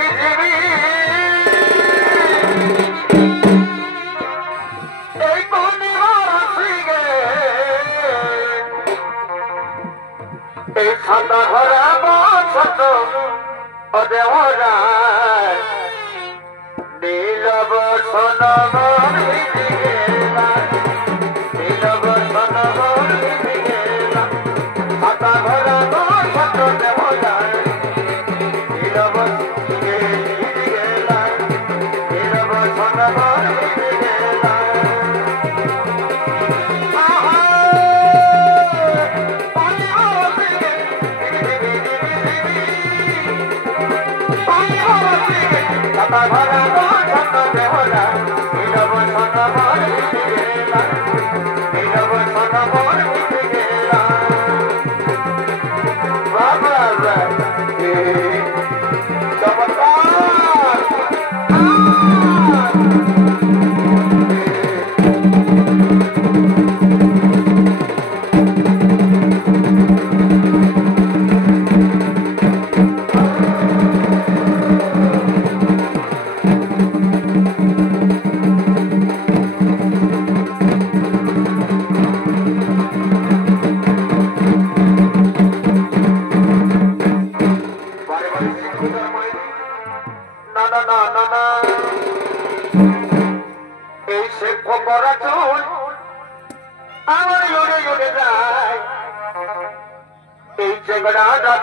পৃথিবী এই পূর্ণিমার এই ছাতা ভরা ছোট ও দেহরায় নীলব সোনবর নীলব সোনবর ছাতা ভরা ছোট দেহরায় নীলব নীলব সোনবর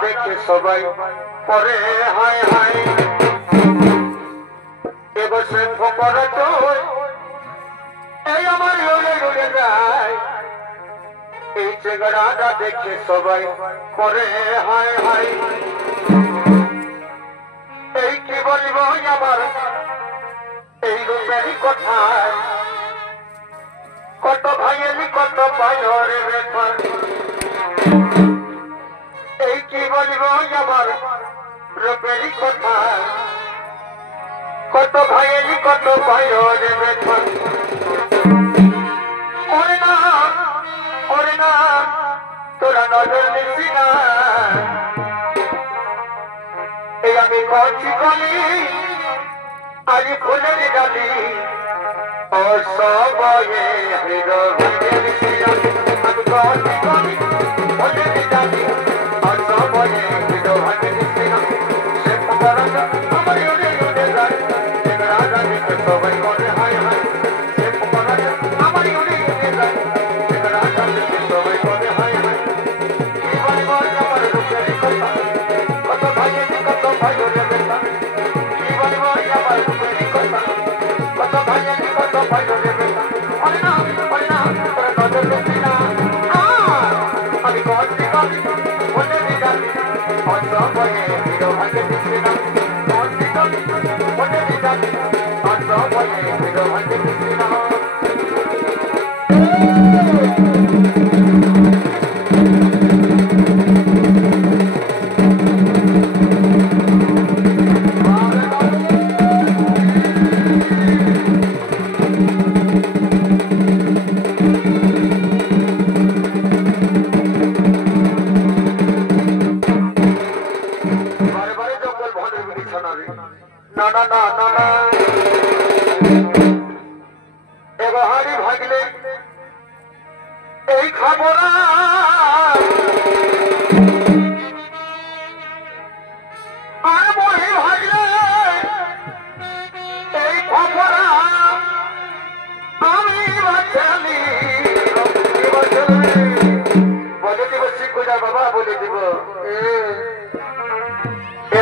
দেখে সবাই পরে হায় হায় এবার সে ফোকরা চোর এই আমার উড়ে উড়ে যায় এই চেগড়াটা দেখে সবাই পরে হায় হায় এই কি বলবো আমার এই রূপেরই কথায় কত ভাইয়েরই কত পায়রে বেতন এই কি বলবো আমার রূপেরই কথা কত ভাইয়েরই কত পায়রে বেতন ওরে না তোরা নজর দিবি না এই আমি করছি কলি আজ ফুলের ডালি ও সবয়ে হৃদয় দিবি আমি করছি কলি ফুলের ডালি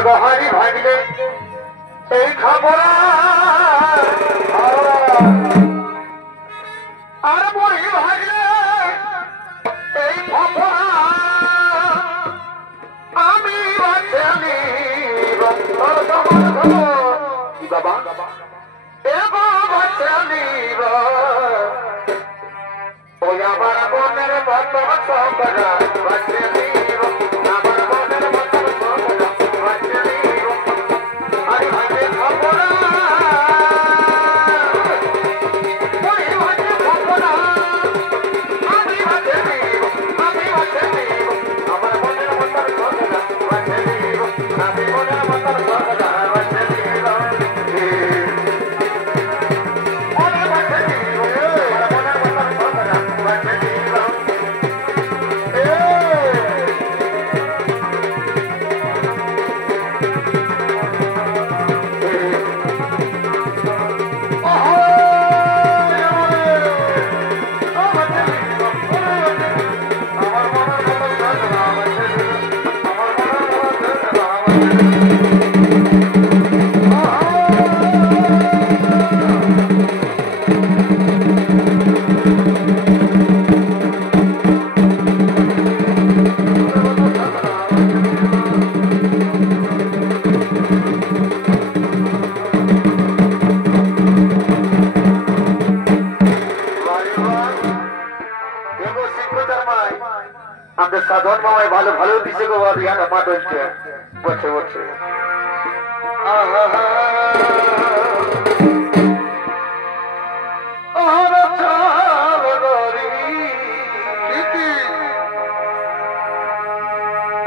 বহারি ভাগলে এই খবর আর বহি ভাগলে এই খবর আমি বাঁচালি কি বাবা এগো বাঁচালি ওই আমার মনের মতো সকরা বাঁচালি আমার মনের মতো সকরা বাঁচালি আরে ভাই খবর I'm মামায় ভালো ভালো দিছে গো আর ইয়াটা মাটলছে বসে বসে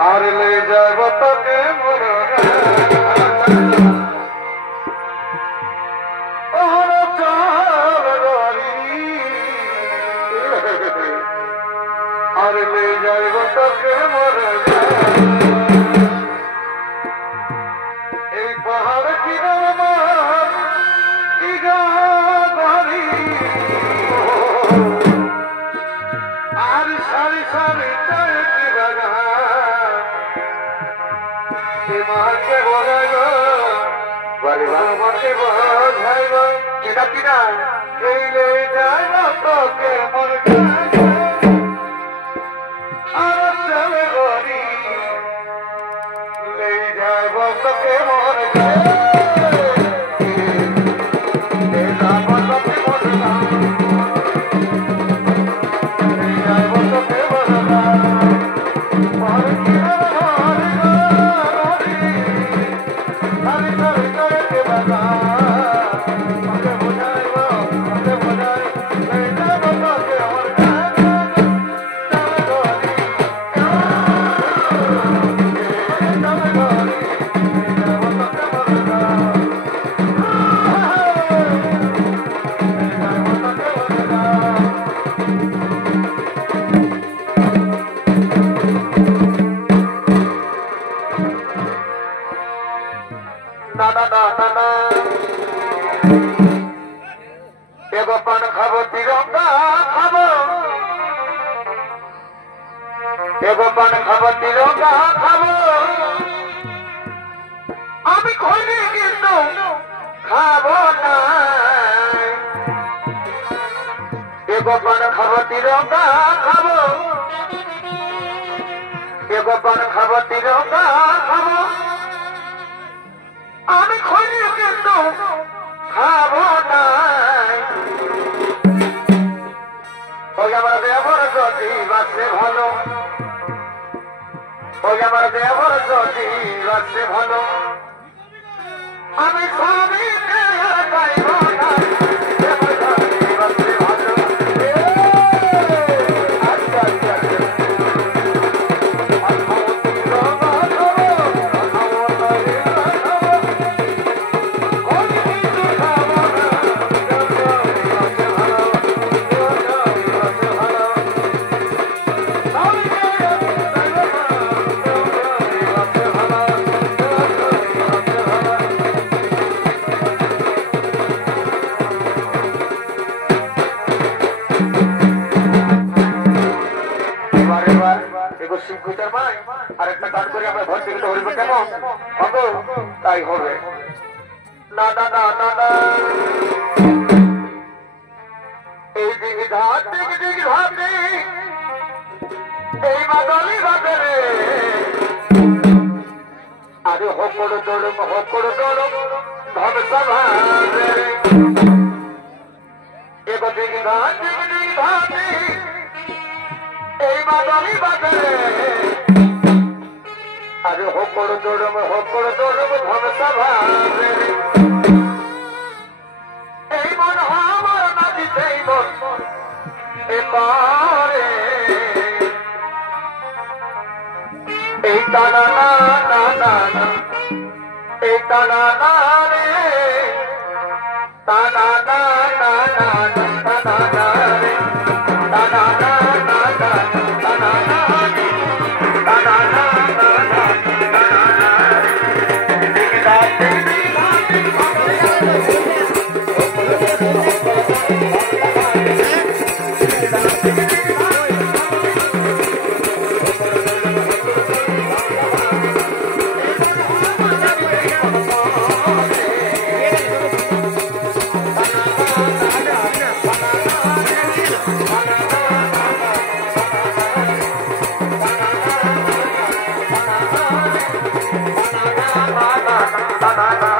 আর লে যাব তোকে আর লে যাব তোকে মরে এই পাহাড় কিনারে আর সারি সারি কি বাগা মাকে বলাইব বাড়ি বোঝাইব কিনা কিনা এই লে যাইব তোকে মরে আর চলে গরি লে যাইব তোকে মরে एगो पान खाबो तिरंगा खाबो एगो पान खाबो तिरंगा खाबो আমি কইনি কিন্তু খাবো না एगो पान खाबो तिरंगा खाबो एगो पान खाबो तिरंगा खाबो আমি কইনি কিন্তু খাবো না ওই আমার দেবর যদি বাসে ভালো ওই আমার দেবর যদি বাসে ভালো আমি স্বামীকে পাইব না দেবর যদি বাসে ভালো আচ্ছা আচ্ছা আরেকটা গান করে আমরা ঘর থেকে ধরবো কেমন হবে তাই হবে না না না না না এই দিকে ধার দিকে দিকে ধারে এই বাদলি বাদরে আরে হকড় দড়ম ধন সভারে এগো দিকে ধার দিকে দিকে ধারে এই বাদলি বাদরে আরে হকড় দড়ম ধন সভারে এই মন আমার নাচিতে মন এবারে এই টানা না না না না এই টানা না রে টানা না না না টানা না রে টানা না না না টানা না রে টানা না না না টানা না